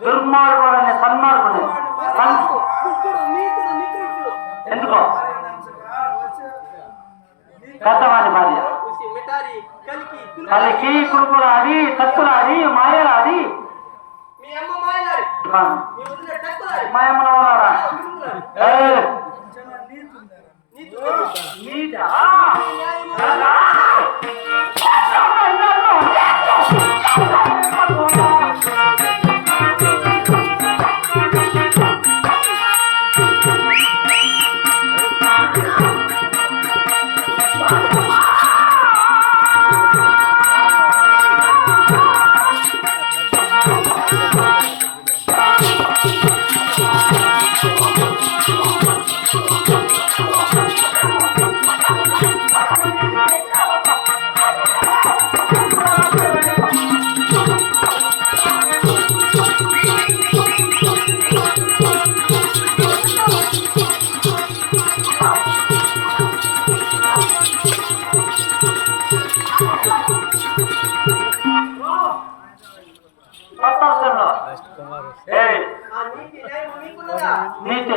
దుర్మార్గుడు సన్మార్గుడు ఎందుకో గతవాని భార్య కలికి కుడుకులాడి తక్కులాడి మాయలాడి మాయమ్మన వాళ్ళారా నీతి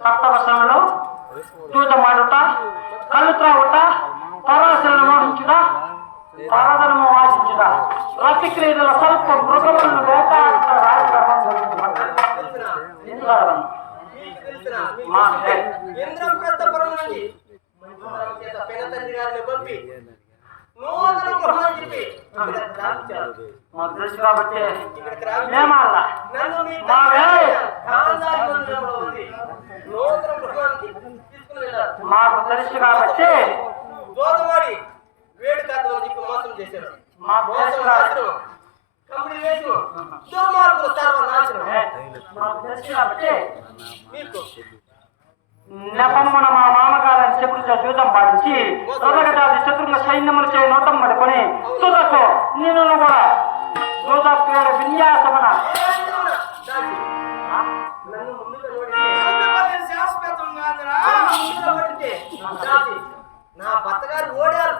సప్తవసంలో చూతమాడుట కళ్ళు త్రావుట పరాశలను మోహించుట పరదనము వాసించుట రతి క్రీడల స్వల్ప మృగములను వేటాడుట మాకు తెలుసు కాబట్టి మాకు తెలుసు కాబట్టి వేడు కాదు చెప్పి మోసం చేశారు. మాకు తెలుసు కాబట్టి నెపమున మా మామగారని చెప్పులతో జూతం పాటించి రొదగటాది శత్రుల సైన్యములు చేయ నోటం పడుకొని తుదకు నేను కూడా జూత పేరు విన్యాసమున నా భర్త గారు ఓడారు.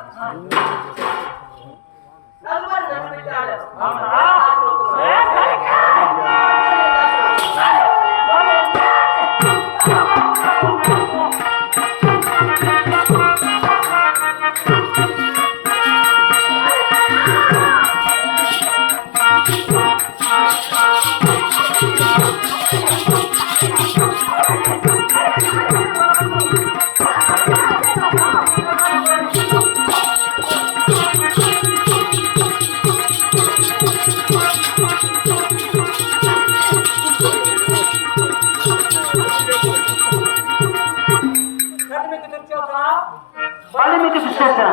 వాల్మీకి విశ్లేషణ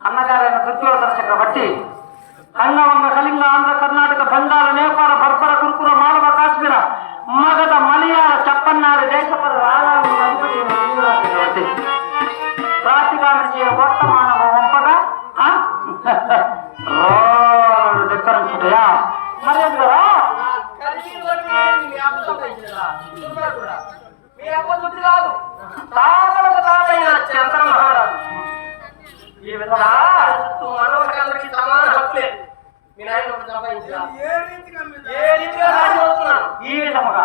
అన్నగారైన దుర్యోధన చక్రవర్తి అంగవంగ కళింగ ఆంధ్ర కర్ణాటక బంగాళ నేపాల బర్బర కురుకుర మానవ కాశ్మీర మగధ మలయాళ చెప్పన్నాడు దేశపద ప్రాతిగామి వర్తమానము వంపగా ధిక్కరించుటయా మరి కదా ఈ విధంగా మనవరికి సమాన హక్కులే మీ నాయన సంపాదించారు. ఈ విధముగా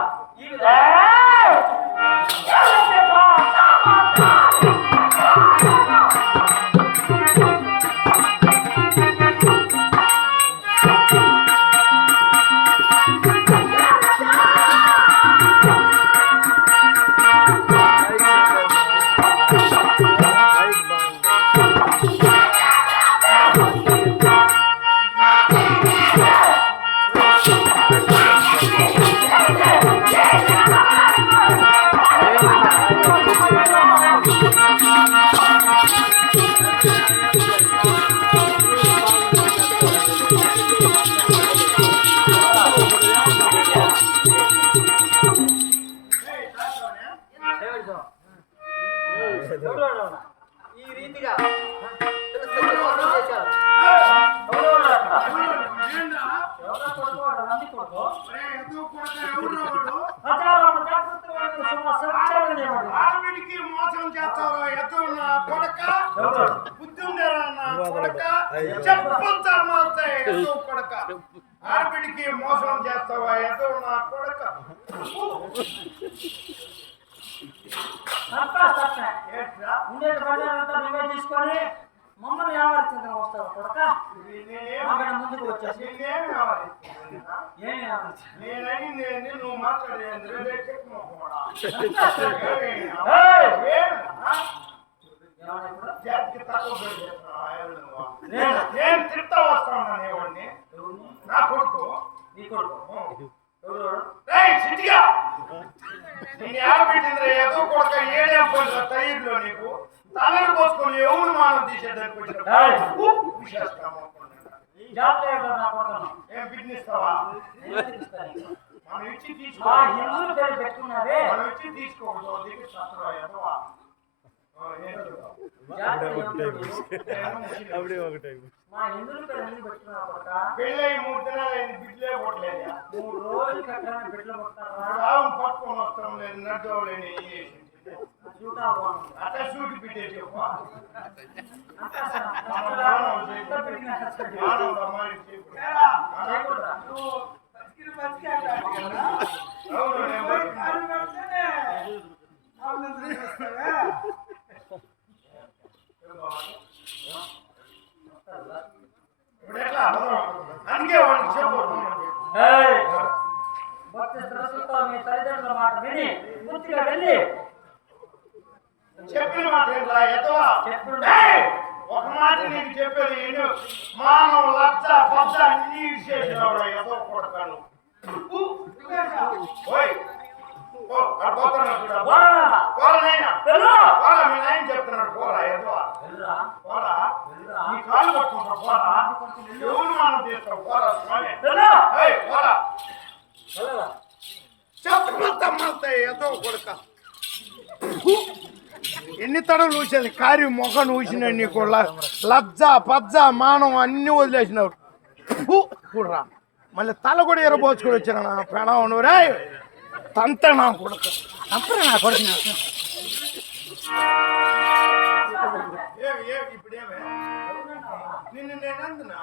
ఆడబిడ్డకి మోసం చేస్తారా ఎత్తున్న కొడక బుద్ధి ఉండేరా నా కొడక చెప్పంతా మారుతాయి ఎత్తు కొడక ఆడబిడ్డకి మోసం చేస్తావా ఎత్తున్న కొడక తీసుకొని మమ్మల్ని వ్యవహరించడం వస్తావు కొడక ముందుకు వచ్చేసి నేనని నువ్వు మాట్లాడేది జాతికి తక్కువ నేను తిరుగుతా వస్తాను ఎవరిని నా కొడుకు నీ కొడుకు సిటిగా నేను ఆడబెట్టింది ఏదో కొడుక ఏడేం పని తయ్యలో నీకు తలని పోసుకొని ఎవరు మానం తీసేదానికి వచ్చాము ఏం బిడ్నిస్తావా మనం ఇచ్చి పెట్టుకున్నారే మనం ఇచ్చి తీసుకోకూడదు దిగి శాస్త్రం ఎదవా పెళ్ళి 3 దినాలు అయింది బిడ్లే కొట్టలేదా 3 రోజులు కట్టాలని బిడ్డలు రావు పట్టుకొని వస్తాం లేదు నడవలేని అట్లా సూటి బిడ్డే చెప్పు ఇప్పుడు ఎట్లా అందుకే వాడికి చెప్పు మీ తల్లిదండ్రుల మాట విని పూర్తిగా వెళ్ళి చెప్పిన మాట ఏంట్రా ఎదవా ఒక మాట నీకు చెప్పేది ఎన్నో మానవ లక్ష పచ్చ అన్ని చేసినావు ఎదో కొడతాను మీ నాయన చెప్తున్నాడు పోరా ఎదవా పోరా నీ కాళ్ళు పట్టుకుంటా పోరా ఎవరు మనం చేస్తావు పోరా పోరా చెప్పమంతా ఎదో కొడక ఎన్ని తడవలు ఊసేది కారి మొఖం ఊసిన నీకు లజ్జ పజ్జ మానం అన్ని వదిలేసినావు కూడా మళ్ళీ తల కూడా ఎరబోచుకొని వచ్చిన నా ప్రాణం రే తంత నా కొడుకు తంపరా నా కొడుకు ఇప్పుడేమే నిన్ను నేనందునా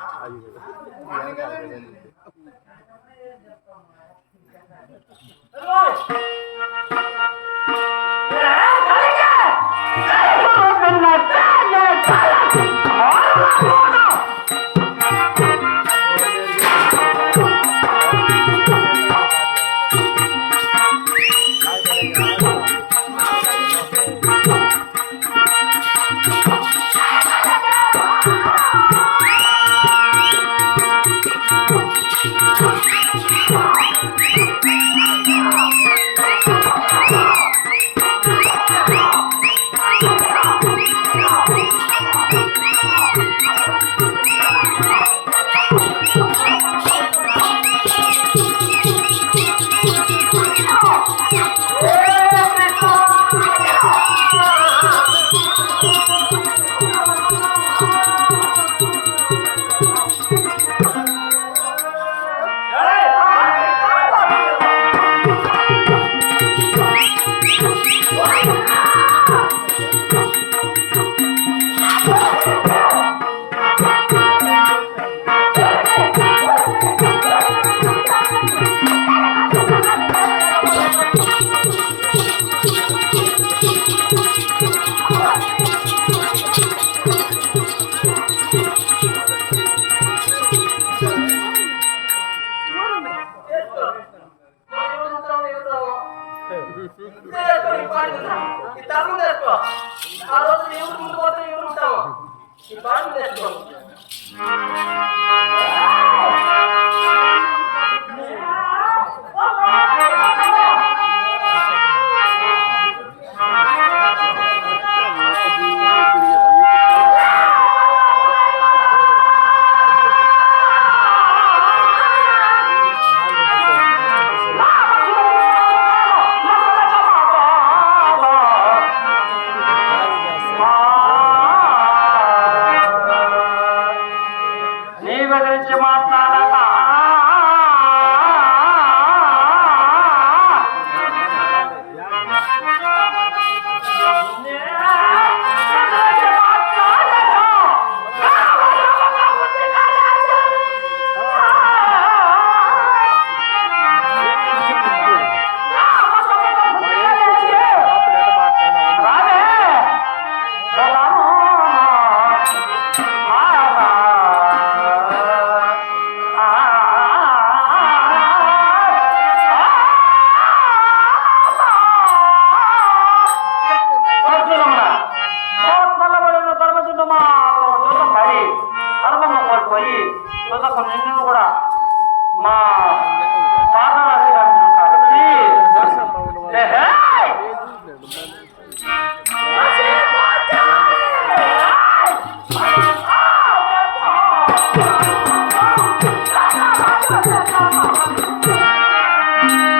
నీ గురించి మాత్రం